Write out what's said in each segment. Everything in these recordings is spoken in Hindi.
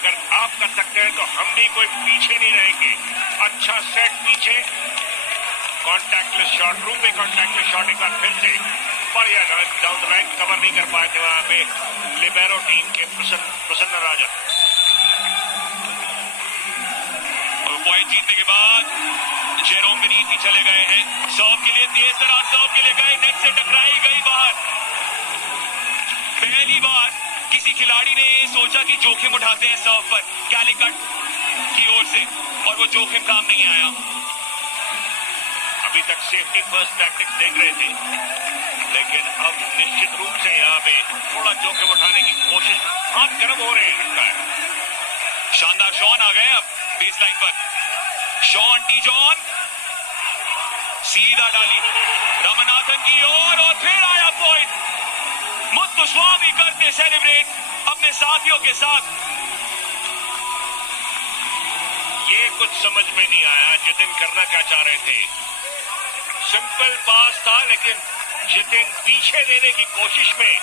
अगर आप कर सकते हैं तो हम भी कोई पीछे नहीं रहेंगे। अच्छा सेट पीछे, कॉन्टैक्टलेस शॉट, रूम में कॉन्टैक्टलेस शॉट एक बार फिर से, बढ़िया डाउन द लाइन कवर नहीं कर पाए थे वहां पे लिबेरो टीम के प्रसन्न राजा। और पॉइंट जीतने के बाद जेरोम बेनीथ ही चले गए हैं। सर्व के लिए तेज तरार सर्व के लिए गए, नेट से टकराई गई बाहर। पहली बार किसी खिलाड़ी ने सोचा कि जोखिम उठाते हैं सर्व पर कैलिकट की ओर से, और वो जोखिम काम नहीं आया। अभी तक सेफ्टी फर्स्ट टैक्टिक्स देख रहे थे, लेकिन अब निश्चित रूप से यहाँ पे थोड़ा जोखिम उठाने की कोशिश, हाथ गर्म हो रहे हैं लगता है। शानदार शॉन आ गए अब बेस लाइन पर। शॉन टी जॉन सीधा डाली रामनाथन की ओर, और फिर आया पॉइंट। मुत्तुस्वामी करते सेलिब्रेट अपने साथियों के साथ। ये कुछ समझ में नहीं आया जितिन करना क्या चाह रहे थे। सिंपल पास था, लेकिन जितिन पीछे देने की कोशिश में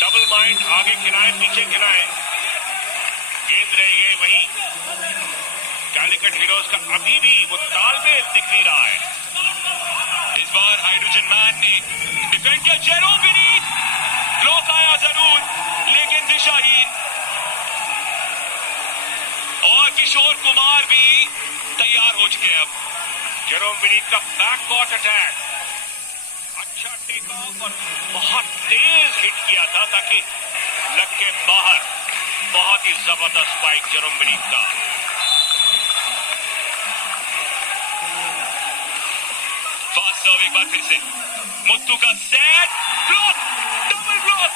डबल माइंड, आगे खिलाए पीछे खिलाए, गेंद रही है वहीं। कैलिकट हीरोज का अभी भी वो तालमेल दिख नहीं रहा है। इस बार हाइड्रोजन मैन ने डिफेंड किया, जेरोम बेनीथ ब्लॉक आया जरूर लेकिन दिशाहीन, और किशोर कुमार भी तैयार हो चुके हैं। अब जेरोम बेनीथ का बैककॉर्ट अटैक, अच्छा टेक ऑफ और बहुत तेज हिट किया था ताकि लग के बाहर। बहुत ही जबरदस्त स्पाइक जेरोम बेनीथ का। फास्ट सर्व एक बार फिर से, मुत्तू का set, block, double block,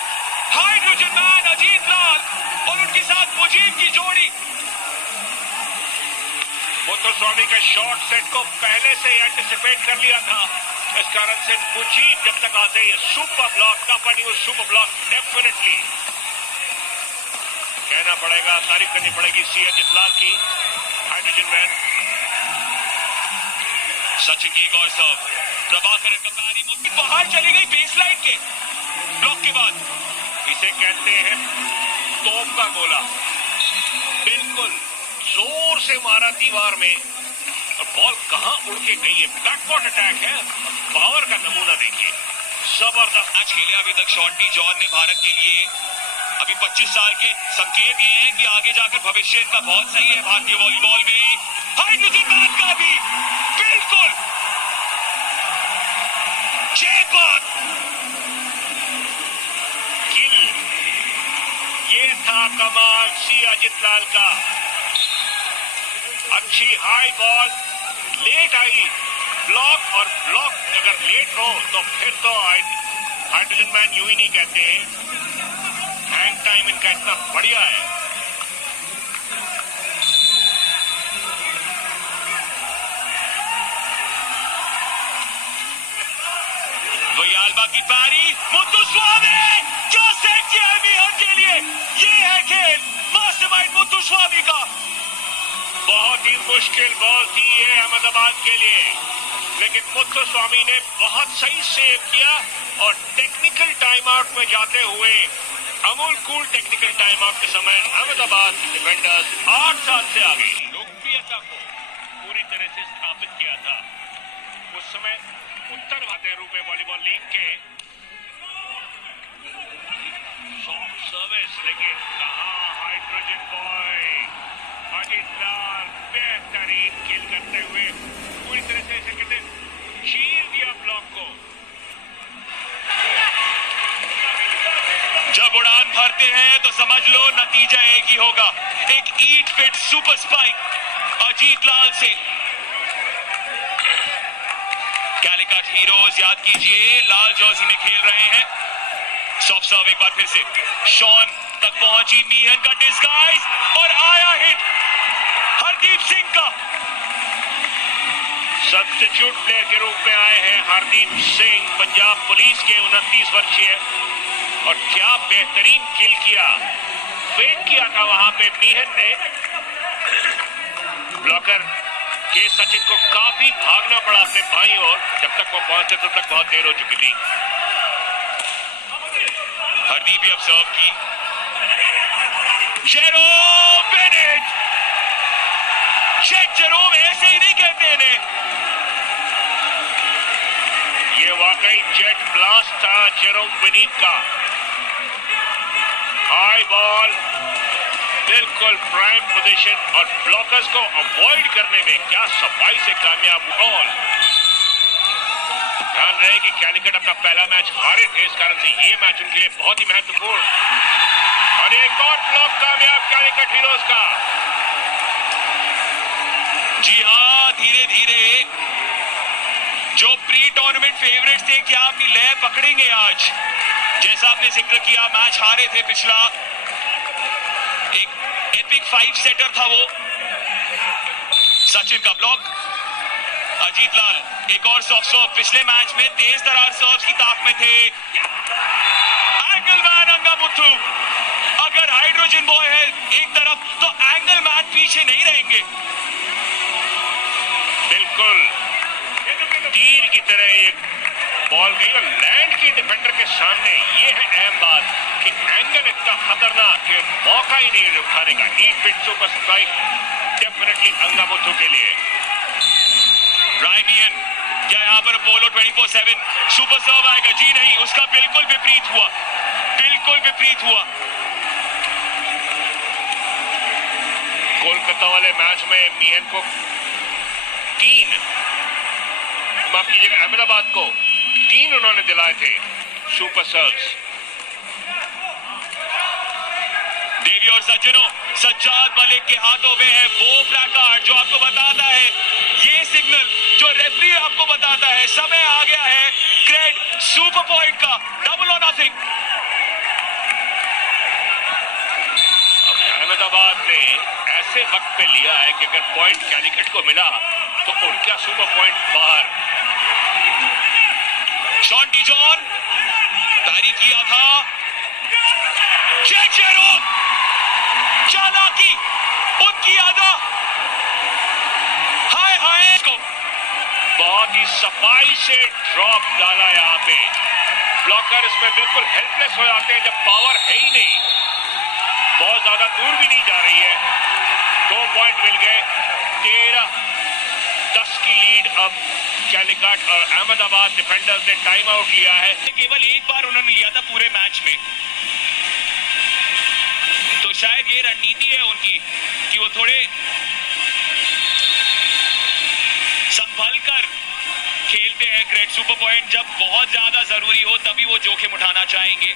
hydrogen man Ajith Lal और उनके साथ मुजीब की जोड़ी। मुत्तुस्वामी के शॉर्ट सेट को पहले से एंटिसिपेट कर लिया था, इस कारण से मुजीब जब तक आते ये सुपर ब्लॉक का बनी, वो सुपर ब्लॉक डेफिनेटली कहना पड़ेगा, तारीफ करनी पड़ेगी सी अजीत लाल की, हाइड्रोजन मैन। सचिन की एक और सर्व, प्रभाकर ककारी मुत्तू बाहर चली गई बेस लाइन के ब्लॉक के बाद। इसे कहते हैं तोप का गोला, बिल्कुल जोर से मारा दीवार में, और बॉल कहां उड़ के गई है। बैकवर्ड अटैक है, पावर का नमूना देखिए, जबरदस्त मैच खेले अभी तक। शॉन्टी जॉन ने भारत के लिए अभी 25 साल के संकेत दिए हैं कि आगे जाकर भविष्य इनका बहुत सही है भारतीय वॉलीबॉल में। हाइड्रोजन मैन का भी बिल्कुल जयपात किल, ये था कमाल सी अजित लाल का। अच्छी high ball, late I block, और ब्लॉक अगर लेट हो तो फिर तो हाइड्रोजन मैन यूं ही नहीं कहते हैं। हैंग टाइम इनका इतना बढ़िया है। वयालबा की पारी, मुत्तुस्वामी जो सेट किया है मीहन के लिए। ये है खेल मास्टरमाइंड मुत्तुस्वामी का। बहुत ही मुश्किल बॉल थी ये अहमदाबाद के लिए, लेकिन मुत्तुस्वामी ने बहुत सही सेव किया, और टेक्निकल टाइम आउट में जाते हुए Amul cool technical time out के समय अहमदाबाद डिफेंडर्स 8 साल से आगे लोकप्रियता को पूरी तरह से स्थापित किया था। उस समय उत्तर भारतीय रूपे वॉलीबॉल लीग के सॉफ्ट सर्विस, लेकिन कहां हाइड्रोजन बॉय अजीत लाल बेहतरीन किल करते हुए पूरी तरह से इसे कहते चीर दिया ब्लॉक को। जब उड़ान भरते हैं तो समझ लो नतीजा एक ही होगा, एक ईट फिट सुपर स्पाइक अजीत लाल से। कैलिकट हीरोज याद कीजिए लाल जर्सी में खेल रहे हैं। सॉफ्ट सर्व एक बार फिर से, शॉन तक पहुंची मीहन का डिस्गाइज, और आया हिट हरदीप सिंह का। सब्स्टिट्यूट प्लेयर के रूप में आए हैं हरदीप सिंह, पंजाब पुलिस के 29 वर्षीय, और क्या बेहतरीन किल किया, फेक किया था वहां पे मीहन ने। ब्लॉकर के सचिन को काफी भागना पड़ा अपने बाईं ओर, जब तक वो पहुंचे तब तक बहुत देर हो चुकी थी। हरदीप भी अब सर्व की, जेरोम बेनेट, जेट जेरोम ऐसे ही नहीं कहते इन्हें। ये वाकई जेट ब्लास्ट था जेरोम बेनेट का। हाई बॉल, बिल्कुल प्राइम पोजीशन और ब्लॉकर्स को अवॉइड करने में क्या सफाई से कामयाब बॉल। ध्यान रहे कि कैलिकट अपना पहला मैच हारे थे, इस कारण से ये मैच उनके लिए बहुत ही महत्वपूर्ण। और एक और ब्लॉक कामयाब कैलिकट हीरोज का। जी हाँ, धीरे धीरे जो प्री टूर्नामेंट फेवरेट्स थे क्या अपनी लय पकड़ेंगे आज। जैसा आपने जिक्र किया, मैच हारे थे पिछला, एक एपिक 5 सेटर था वो। सचिन का ब्लॉक, अजीत लाल एक और सॉफ्ट सर्व। पिछले मैच में तेज तरार सर्व्स की ताक में थे। एंगल मैन अंगामुथु, अगर हाइड्रोजन बॉय है एक तरफ तो एंगल मैन पीछे नहीं रहेंगे। बिल्कुल तीर की तरह एक बॉल गई और लैंड की डिफेंडर के सामने। ये है अहम बात कि एंगल इतना खतरनाक कि मौका ही नहीं उठाने का। नीट पिट सुपर स्ट्राइक डेफिनेटली अंगामुथु के लिए। रायमियन, क्या यहाँ पर अपोलो 24/7 सुपर सर्व आएगा? जी नहीं, उसका बिल्कुल विपरीत हुआ, बिल्कुल विपरीत हुआ। कोलकाता वाले मैच में मीहन को 3, माफ कीजिएगा अहमदाबाद को 3 उन्होंने दिलाए थे सुपर सर्व्स। देवी और सज्जनों, सज्जाद मलिक के हाथों में है वो प्लेकार्ड जो आपको बताता है, ये सिग्नल जो रेफरी आपको बताता है समय आ गया है ग्रेट सुपर पॉइंट का, डबल और नथिंग। अब अहमदाबाद ने ऐसे वक्त पे लिया है कि अगर पॉइंट कैलिकट को मिला तो उनका सुपर पॉइंट बाहर। शॉन डी जॉन तारीफ किया था, जेट जेरोम चालाकी उनकी अदा, हाय हाय को बहुत ही सफाई से ड्रॉप डाला यहाँ पे। ब्लॉकर इसमें बिल्कुल हेल्पलेस हो जाते हैं जब पावर है ही नहीं। बहुत ज्यादा दूर भी नहीं जा रही है। 2 पॉइंट मिल गए, 13-10 की लीड अब कैलिकट और अहमदाबाद डिफेंडर्स ने टाइम आउट लिया है। केवल एक बार उन्होंने लिया था पूरे मैच में, तो शायद ये रणनीति है उनकी कि वो थोड़े संभल कर खेलते हैं ग्रेट सुपर पॉइंट। जब बहुत ज्यादा जरूरी हो तभी वो जोखिम उठाना चाहेंगे।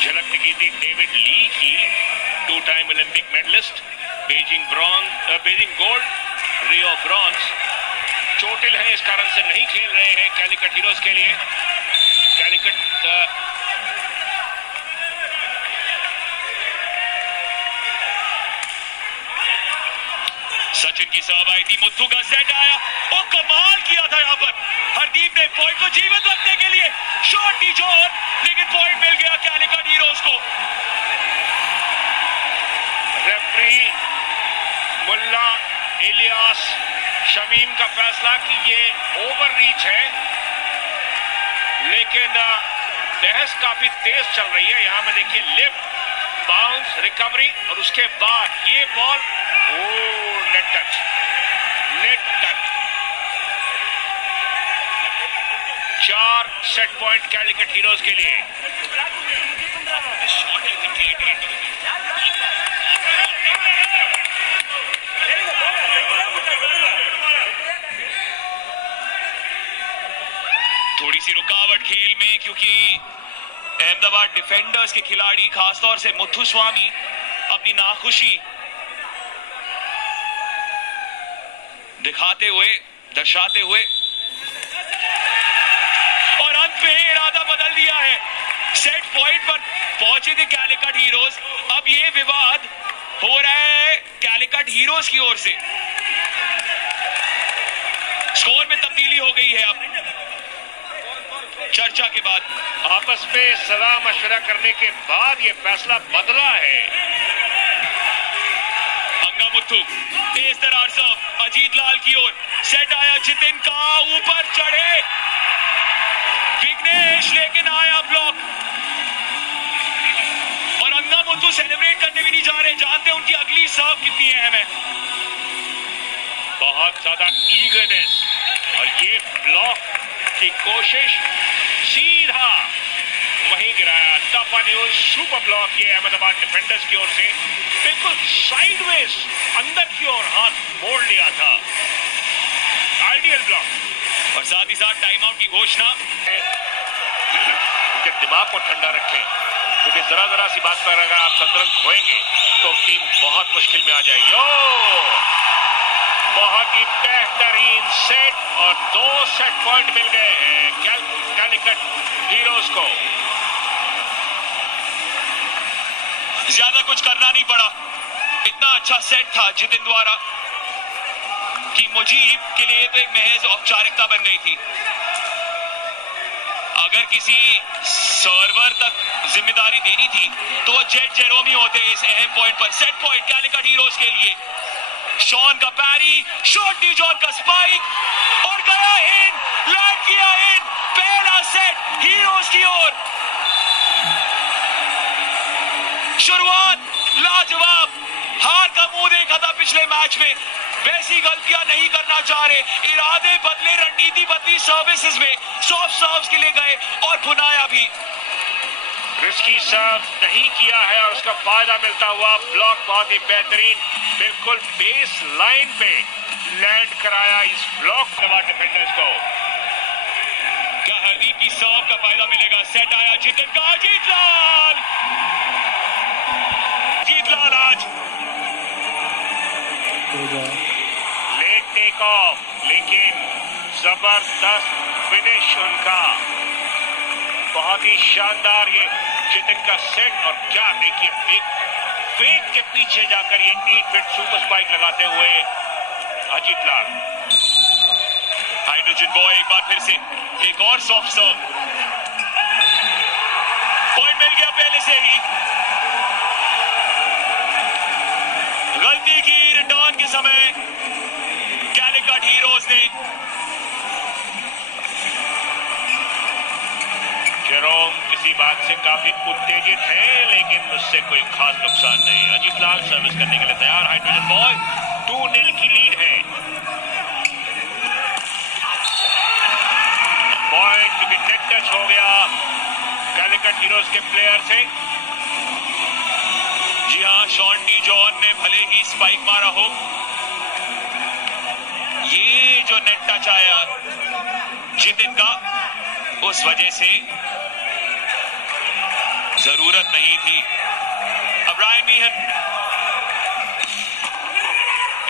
झलक दिखी थी डेविड ली की, 2 time Olympic medallist, Beijing gold, Rio bronze. चोटिल है, इस कारण से नहीं खेल रहे हैं कैलिकट हीरोज के लिए। कैलिकट सचिन की सर्व आई थी, मुथु का सेट आया, वो कमाल किया था यहाँ पर हरदीप ने पॉइंट को जीवित रखने के लिए। शॉट डी जॉन, लेकिन पॉइंट मिल गया कैलिकट हीरोज को। रेफरी मुल्ला इलियास शमीम का फैसला कि ये ओवर रीच है, लेकिन बहस काफी तेज चल रही है। यहां में देखिए लिफ्ट, बाउंस, रिकवरी और उसके बाद ये ball, net touch, net touch. 4 set point Calicut heroes के लिए। थोड़ी सी रुकावट खेल में, क्योंकि अहमदाबाद डिफेंडर्स के खिलाड़ी खासतौर से मुथुस्वामी अपनी नाखुशी दिखाते हुए, दर्शाते हुए और अंत में इरादा बदल दिया है। सेट पॉइंट पर पहुंचे थे कैलिकट हीरोज, अब ये विवाद हो रहा है कैलिकट हीरोज की ओर से। स्कोर में तब्दीली हो गई है अब चर्चा के बाद। आपस में सलाह मशवरा करने के बाद ये फैसला बदला है। अंगामुथु, तेज तरार सर्व अजीत लाल की ओर, सेट आया जितिन का, ऊपर चढ़े विघ्नेश, लेकिन आया ब्लॉक और अंगा सेलिब्रेट करने भी नहीं जा रहे, जानते हैं उनकी अगली सर्व कितनी अहम है। बहुत ज्यादा ईगरनेस और ये ब्लॉक की कोशिश सीधा वहीं गिराया। टफ न्यूज सुपर ब्लॉक ये अहमदाबाद डिफेंडर्स की ओर से बिल्कुल साइडवेज अंदर की ओर हाथ मोड़ लिया था। आइडियल ब्लॉक और साथ ही साथ टाइम आउट की घोषणा। उनके दिमाग को ठंडा रखें, क्योंकि जरा सी बात पर अगर आप संतुलन खोएंगे तो टीम बहुत मुश्किल में आ जाएगी। बहुत ही बेहतरीन सेट और 2 सेट पॉइंट मिल गए हैं कैलिकट हीरोज को। ज्यादा कुछ करना नहीं पड़ा, इतना अच्छा सेट था जितिन द्वारा कि मुजीब के लिए तो एक महज औपचारिकता बन गई थी। अगर किसी सर्वर तक जिम्मेदारी देनी थी तो वो जेट जेरोमी होते इस अहम पॉइंट पर। सेट पॉइंट कैलिकट हीरोज के लिए। शॉन का पैरी, शॉट डी जॉन का स्पाइक और गया इन, लैंड किया इन। पहला सेट हीरोज की ओर। शुरुआत लाजवाब। हार का मुंह देखा था पिछले मैच में, वैसी गलतियां नहीं करना चाह रहे, इरादे बदले, रणनीति बदली, सर्विसेज में सॉफ्ट सर्व्स के लिए गए और भुनाया भी। रिस्की सर्व नहीं किया है और उसका फायदा मिलता हुआ ब्लॉक बहुत ही बेहतरीन, बिल्कुल बेस लाइन पे लैंड कराया इस ब्लॉक के डिफेंडर्स को। क्या हरदीप की सर्व का फायदा मिलेगा? सेट आया जितिन का। जीतलाल आज लेट टेक ऑफ, लेकिन जबरदस्त फिनिश उनका। बहुत ही शानदार ये जितिन का सेट। और क्या देखिए, एक फेक के पीछे जाकर ये 8 फीट सुपर स्पाइक लगाते हुए अजीत लाल। हाइड्रोजन बॉय एक बार फिर से एक और सॉफ्ट सर्व। पॉइंट मिल गया पहले से ही। गलती की रिटर्न के समय कैलिकट हीरोज ने। जेरोम किसी बात से काफी उत्तेजित है, लेकिन उससे कोई खास नुकसान नहीं। अजीत लाल सर्विस करने के लिए तैयार। हाइड्रोजन बॉय 2-0 की लीड है। पॉइंट भी नेट टच हो गया कैलिकट हीरोज के प्लेयर से। जी हाँ, शॉन डी जॉन ने भले ही स्पाइक मारा हो, ये जो नेट टच आया जितिन का, उस वजह से जरूरत नहीं थी। अब रायन मीहन,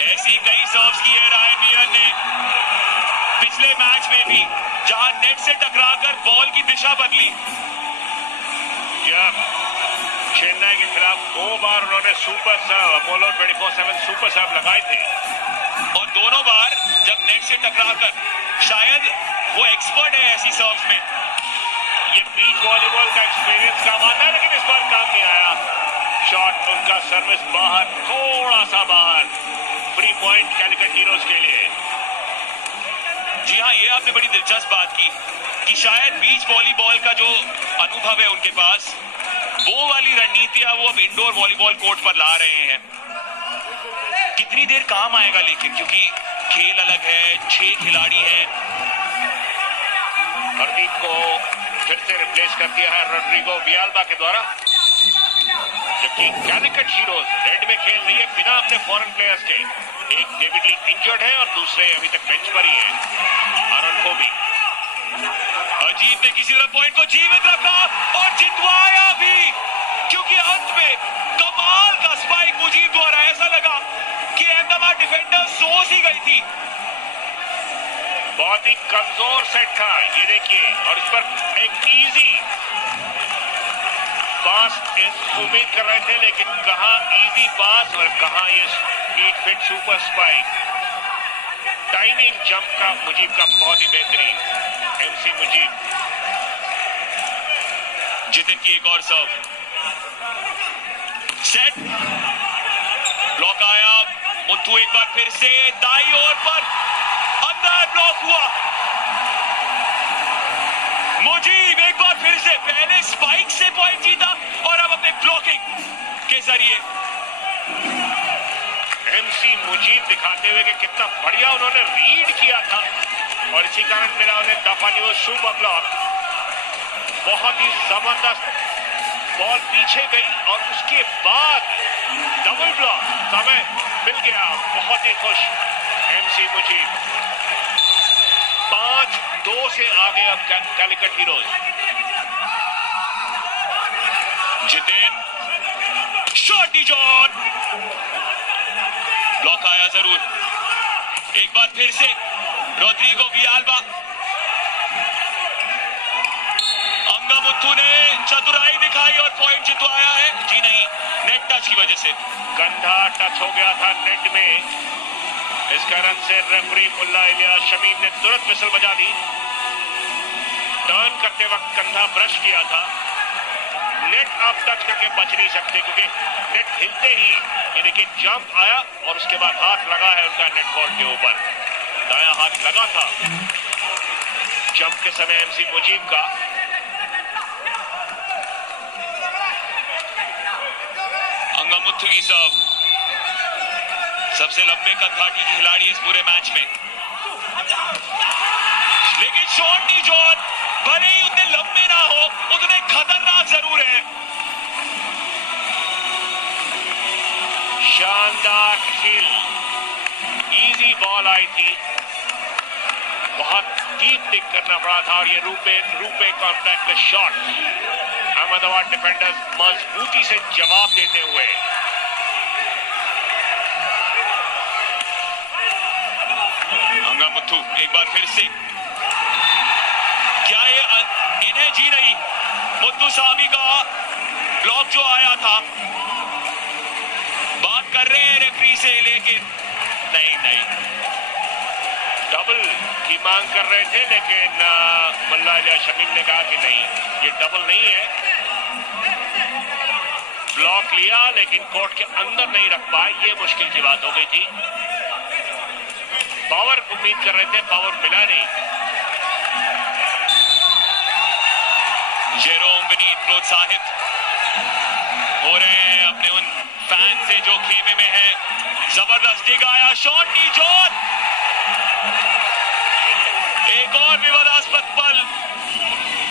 ऐसी कई सर्व्स की है रायन मीहन ने पिछले मैच में भी, जहां नेट से टकराकर बॉल की दिशा बदली। चेन्नई के खिलाफ 2 बार उन्होंने सुपर सर्व, अपोलो 24/7 सुपर सर्व लगाए थे और दोनों बार जब नेट से टकराकर, शायद वो एक्सपर्ट है ऐसी सर्व्स में। ये बीच वॉलीबॉल का एक्सपीरियंस काम आता है, लेकिन इस बार काम नहीं आया। शॉट उनका सर्विस बाहर, थोड़ा सा बाहर। फ्री पॉइंट कैलिकट हीरोज के लिए। जी हाँ, ये आपने बड़ी दिलचस्प बात की कि शायद बीच वॉलीबॉल का जो अनुभव है उनके पास, वो वाली रणनीतियां वो अब इंडोर वॉलीबॉल कोर्ट पर ला रहे हैं। कितनी देर काम आएगा लेकिन, क्योंकि खेल अलग है, 6 खिलाड़ी हैं। हरदीप को फिर से रिप्लेस कर दिया है रोड्रिगो वियाल्बा के द्वारा, जबकि कैलिकट हीरोज रेड में खेल रही है बिना अपने फॉरेन प्लेयर्स के। एक डेविड ली इंजर्ड है और दूसरे अभी तक बेंच पर ही है, आरन को भी। अजीत ने किसी तरह पॉइंट को जीवित रखा और जितवाया भी, क्योंकि अंत में कमाल का स्पाइक मुजीब द्वारा। ऐसा लगा कि अहमदाबाद डिफेंडर सोच ही गई थी। बहुत ही कमजोर सेट था ये देखिए, और इस पर एक इजी पास उम्मीद कर रहे थे, लेकिन कहां इजी पास और कहां ये 8 feet super spike. Timing jump का मुजीब का बहुत ही बेहतरीन। एमसी मुजीब। जितिन की एक और सर्व। सेट, ब्लॉक आया। मुथु एक बार फिर से दाई ओर पर, अंदर ब्लॉक हुआ। मुजीब एक बार फिर से पहले स्पाइक से पॉइंट जीता और अब अपने ब्लॉकिंग के असर ये। एमसी मुजीब दिखाते हुए कि कितना बढ़िया उन्होंने रीड किया था और इसी कारण मिला उन्हें दफा न्यूज सुपर ब्लॉक। बहुत ही जबरदस्त बॉल पीछे गई और उसके बाद डबल ब्लॉक, समय मिल गया। बहुत ही खुश एमसी मुजीब। 5-2 से आगे अब Calicut heroes. Jiten शॉटी John, block आया जरूर। एक बार फिर से रोड्रिगो वियाल्बा, अंगामुथु ने चतुराई दिखाई और पॉइंट जितवाया है। जी नहीं, नेट टच की वजह से। कंधा टच हो गया था नेट में, इस कारण से रेफरी मुल्ला इलियास शमीम ने तुरंत विसल बजा दी। टर्न करते वक्त कंधा ब्रश किया था। नेट आप टच करके बच नहीं सकते क्योंकि नेट हिलते ही यानी कि जंप आया और उसके बाद हाथ लगा है उनका नेट बॉल के ऊपर। दायां हाथ लगा था जंप के समय एमसी मुजीब का। अंगामुथु की सबसे लंबे कदकाठी की खिलाड़ी इस पूरे मैच में, लेकिन शॉटी जॉन भले ही उतने लंबे ना हो, उतने खतरनाक जरूर है। शानदार खेल, इजी बॉल आई थी, बहुत डीप टिक करना पड़ा था और ये रूपे कॉन्टैक्ट शॉट। अहमदाबाद डिफेंडर्स मजबूती से जवाब देते हुए। अंगामुथु एक बार फिर से, क्या ये इन्हें जी नहीं। मुत्तुस्वामी का ब्लॉक जो आया था, बात कर रहे हैं रेफरी से, लेकिन नहीं डबल की मांग कर रहे थे, लेकिन मुल्ला इलियास शमीम ने कहा कि नहीं, ये डबल नहीं है। ब्लॉक लिया लेकिन कोर्ट के अंदर नहीं रख पाए, ये मुश्किल की बात हो गई थी। पावर उम्मीद कर रहे थे, पावर मिला नहीं। जेरोम विनीत प्रोत्साहित हो रहे हैं अपने उन फैन से जो खेमे में है। जबरदस्त डिग आया, शॉटी जॉन, एक और विवादास्पद पल।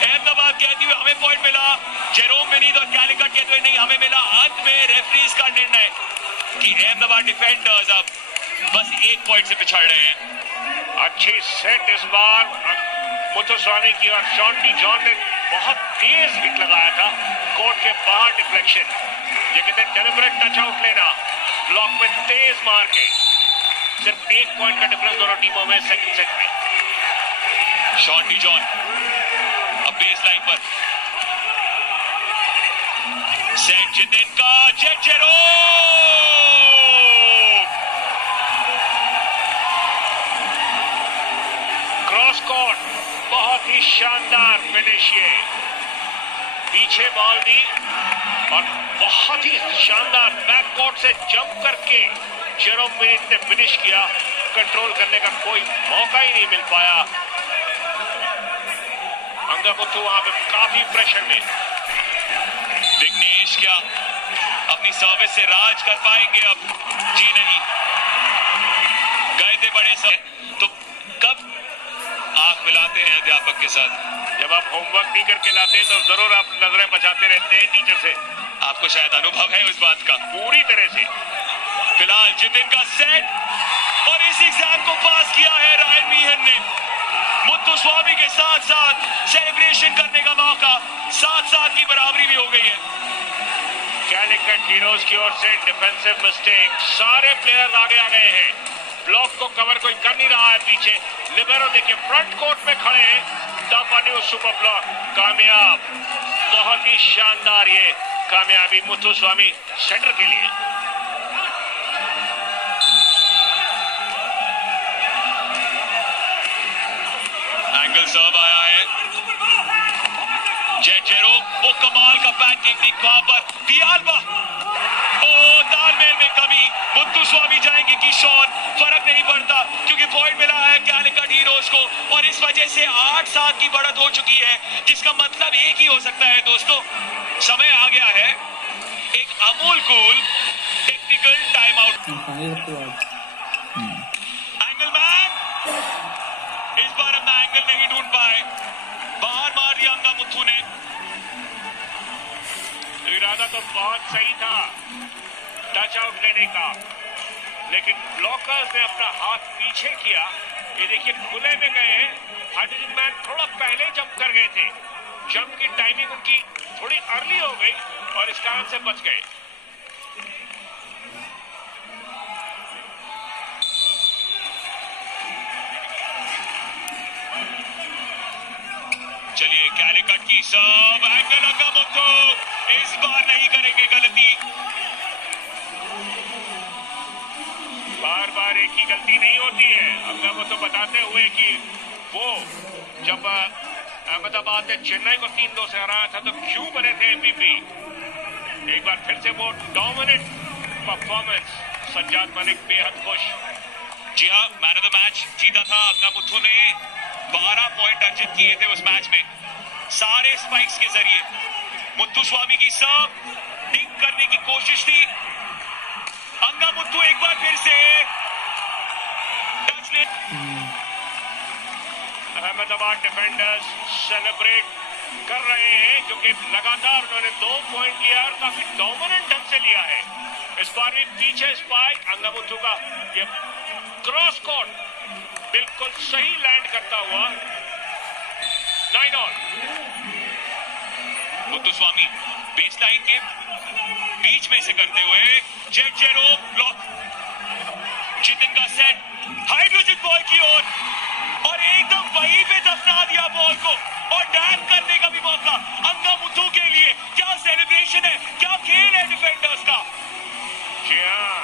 अहमदाबाद कहती हुए हमें पॉइंट मिला, जेरोम विनीत और कैलिकट कहते हुए नहीं हमें मिला। अंत में रेफरीज का निर्णय कि अहमदाबाद डिफेंडर्स अब बस 1 पॉइंट से पिछड़ रहे हैं। अच्छी सेट इस बार मुत्तुस्वामी की और शॉटी जॉन ने बहुत तेज हिट लगाया था कोर्ट के बाहर। डिफ्लेक्शन, ये कहते हैं डेलिबरेट टच आउट लेना, ब्लॉक में तेज मार के। सिर्फ 1 पॉइंट का डिफरेंस दोनों टीमों में सेकंड सेट में। शॉटी जॉन अब बेस लाइन पर, सेट जितेन का, जेट जेरो, क्रॉस कोर्ट, बहुत ही शानदार फिनिश। ये पीछे बॉल दी और बहुत ही शानदार बैक कोर्ट से जंप करके जेरोम विनीत ने फिनिश किया। कंट्रोल करने का कोई मौका ही नहीं मिल पाया। अंगामुथु वहां पे काफी प्रेशर में। विघ्नेश क्या अपनी सर्विस से राज कर पाएंगे अब? जी नहीं, गए थे बड़े समय, तो कब आंख मिलाते हैं अध्यापक के साथ? जब आप होमवर्क नहीं करके लाते तो जरूर आप नजरें बचाते रहते हैं टीचर से। आपको शायद अनुभव है उस बात का। पूरी तरह से। फिलहाल जितेन का सेट और इस एग्जाम को पास किया है रायन मीहन ने। मुत्तुस्वामी के साथ साथ सेलिब्रेशन करने का मौका, 7-7 की बराबरी भी हो गई है। कैलिकट हीरोज की ओर से डिफेंसिव मिस्टेक, सारे प्लेयर आगे आ गए हैं। ब्लॉक को कवर कोई कर नहीं रहा है पीछे। लिबेरो देखिए फ्रंट कोर्ट में खड़े हैं। दफा न्यूज सुपर ब्लॉक कामयाब, बहुत ही शानदार ये कामयाबी मुत्तुस्वामी सेटर के लिए। एंगल सर्व आया है, जेट जेरो, वो कमाल का पैनकेक वहां पर, वियाल्बा, ओ तालमेल में कमी। मुत्तुस्वामी जाएंगे कि शॉन, फर्क नहीं पड़ता क्योंकि पॉइंट मिला है कैलिकट हीरोज को और इस वजह से 8-7 की बढ़त हो चुकी है, जिसका मतलब एक ही हो सकता है दोस्तों, समय आ गया है एक Amul cool technical time out. Angle man इस बार अपना एंगल नहीं ढूंढ पाए, बाहर मार दिया अंगा मुथु ने। इरादा तो बहुत सही था टच आउट लेने का, लेकिन ब्लॉकर्स ने अपना हाथ पीछे किया। ये देखिए खुले में गए हैं, हाइड्रोजन मैन थोड़ा पहले जंप कर गए थे, जंप की टाइमिंग उनकी थोड़ी अर्ली हो गई और इस कारण से बच गए। चलिए कैलिकट की सब एंगल अंगा मुथु इस बार नहीं करेंगे गलती। बार बार एक ही गलती नहीं होती है। अंगा मुथु बताते हुए कि वो जब अहमदाबाद ने चेन्नई को 3-2 से हराया था तो क्यों बने थे एमवीपी। एक बार फिर से वो डोमिनेट परफॉर्मेंस, सज्जाद मलिक बेहद खुश। जी हाँ, मैन ऑफ द मैच जीता था अंगा मुथु ने, 12 पॉइंट अर्जित किए थे उस मैच में सारे स्पाइक्स के जरिए। मुथुस्वामी की सब डिंक करने की कोशिश थी, अंगा मुथु एक बार फिर से टच ले। अहमदाबाद डिफेंडर्स सेलिब्रेट कर रहे हैं क्योंकि लगातार उन्होंने 2 पॉइंट लिया और काफी डोमिनेंट ढंग से लिया है। इस बार भी पीछे स्पाइक अंगा मुथु का ये क्रॉस कोर्ट बिल्कुल सही लैंड करता हुआ 9 ऑल। मुथुस्वामी बेसलाइन के बीच में से करते हुए जेट जेरो ब्लॉक, जितिन का सेट हाइड्रोजन बॉय की ओर और एकदम वहीं पे दफना दिया बॉल को और डैम करने का भी मौका अंगा मुथु के लिए। क्या सेलिब्रेशन है, क्या खेल है डिफेंडर्स का। जी हाँ,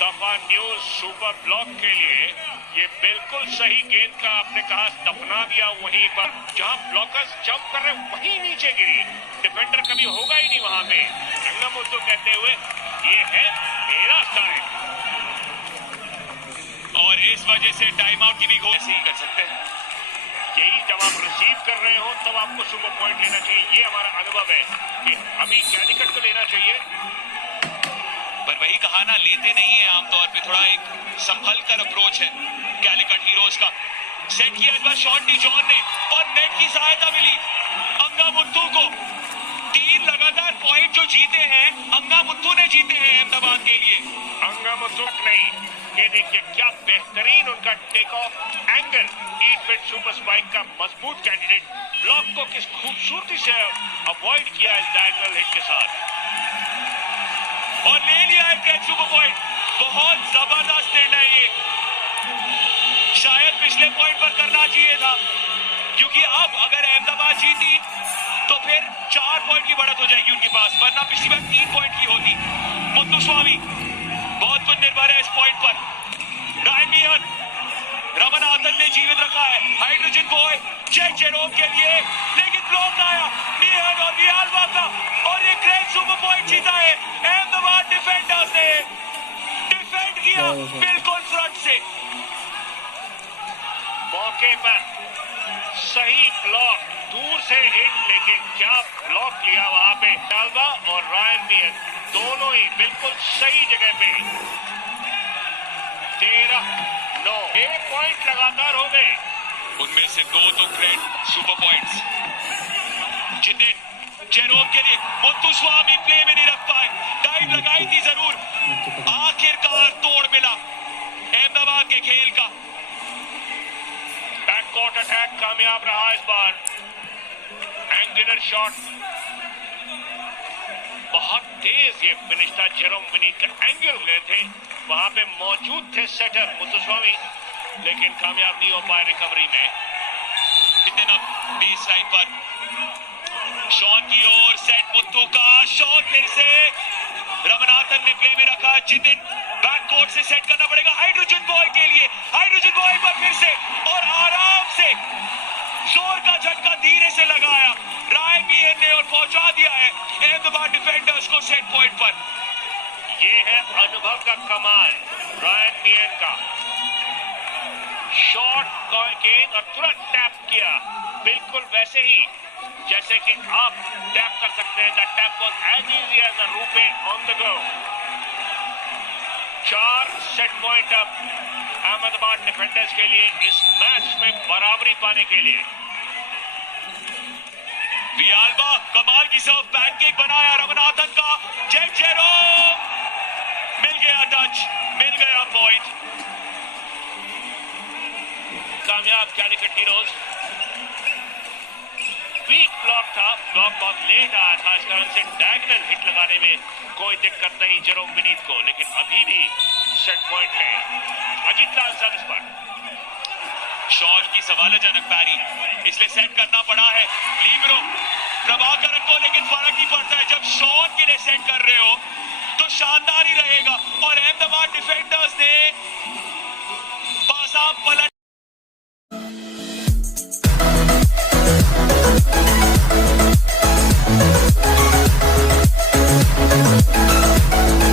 दफा न्यूज सुपर ब्लॉक के लिए ये बिल्कुल सही गेंद का आपने कहा दफना दिया वहीं पर जहां ब्लॉकर्स जंप कर रहे वहीं नीचे गिरी। डिफेंडर कभी होगा ही नहीं वहां पे। अंगा मुथु कहते हुए ये है मेरा स्टाइल, और इस वजह से टाइम आउट की भी घोषणा ही कर सकते हैं। यही जब आप रिसीव कर रहे हो तब आपको सुपर पॉइंट लेना चाहिए। ये हमारा अनुभव है कि अभी कैलिकट को लेना चाहिए, पर वही कहा ना, लेते नहीं है आमतौर पे। थोड़ा एक संभल कर अप्रोच है कैलिकट हीरोज का। सेट किया इस बार शॉन डी जॉन ने और नेट की सहायता मिली अंगा मुथु को। 3 लगातार पॉइंट जो जीते हैं अंगा मुथु ने जीते हैं अहमदाबाद के लिए। अंगा मुथु नहीं, ये देखिए क्या बेहतरीन उनका take off angle. 8 feet super spike का मजबूत कैंडिडेट ब्लॉक को किस खूबसूरती से अवॉइड किया इस डायगोनल हिट के साथ और ले लिया है कैच सुपर पॉइंट। बहुत जबरदस्त निर्णय ये, शायद पिछले पॉइंट पर करना चाहिए था, क्योंकि अब अगर अहमदाबाद जीती तो फिर 4 पॉइंट की बढ़त हो जाएगी उनके पास, वरना पिछली बार 3 पॉइंट की होती। मुथुस्वामी बहुत कुछ निर्भर है इस पॉइंट पर। रायन मिहन, रमनाथन ने जीवित रखा है हाइड्रोजन बॉय जय जेरोम के लिए, लेकिन ब्लॉक आया मिहन और रियालवा का और ये ग्रेट सुपर पॉइंट जीता है अहमदाबाद डिफेंडर्स ने। डिफेंड किया बिल्कुल फ्रंट से, मौके पर सही ब्लॉक, दूर से हिट, लेकिन क्या ब्लॉक लिया वहां पे। डालवा और रायन मिहन दोनों ही बिल्कुल सही जगह पे। 13-9 1 पॉइंट लगातार हो गए, उनमें से 2 तो great super points. Jitin Jerome के लिए मुथुस्वामी प्ले में नहीं रख पाए, डाइव लगाई थी जरूर, आखिरकार तोड़ मिला अहमदाबाद के खेल का। बैककोर्ट अटैक कामयाब रहा इस बार। एंगुलर शॉट बहुत तेज ये फिनिश था। जेरोम विनी का एंगल गए थे, वहां पे मौजूद थे सेटर मुथुस्वामी, लेकिन कामयाब नहीं हो पाए रिकवरी में। जितिन अब बेस लाइन पर शॉन की ओर, सेट मुथु का शॉट, फिर से रमनाथन ने प्ले में रखा। जितिन बैक कोर्ट से सेट करना पड़ेगा हाइड्रोजन बॉय के लिए। हाइड्रोजन बॉय पर फिर से और आराम से जोर का झटका धीरे से लगाया रायन मिहन ने और पहुंचा दिया है अहमदाबाद डिफेंडर्स को सेट पॉइंट पर। ये है अनुभव का कमाल रायन मिहन का। शॉट गेंद और तुरंत टैप किया, बिल्कुल वैसे ही जैसे कि आप टैप कर सकते हैं. The tap was as easy as a RuPay on the go. 4 set point अब अहमदाबाद डिफेंडर्स के लिए इस मैच में बराबरी पाने के लिए. वियाल्बा कमाल की सर्व पैनकेक बनाया रमनाथन का. जेट जेरोम मिल गया टच, मिल गया पॉइंट. कामयाब कैलिकट हीरोज. वीक ब्लॉक था, ब्लॉक बहुत लेट आया था, इस कारण से डायगोनल हिट लगाने में कोई दिक्कत नहीं जेरोम विनीत को. लेकिन अभी भी सेट पॉइंट है अजीत लाल सर्विस पर. शॉन की सवालजनक पैरी, इसलिए सेट करना पड़ा है लीब्रो प्रभाकरन को. लेकिन फर्क ही पड़ता है जब शॉन के लिए सेट कर रहे हो तो शानदार ही रहेगा. और अहमदाबाद डिफेंडर्स ने पासा पलट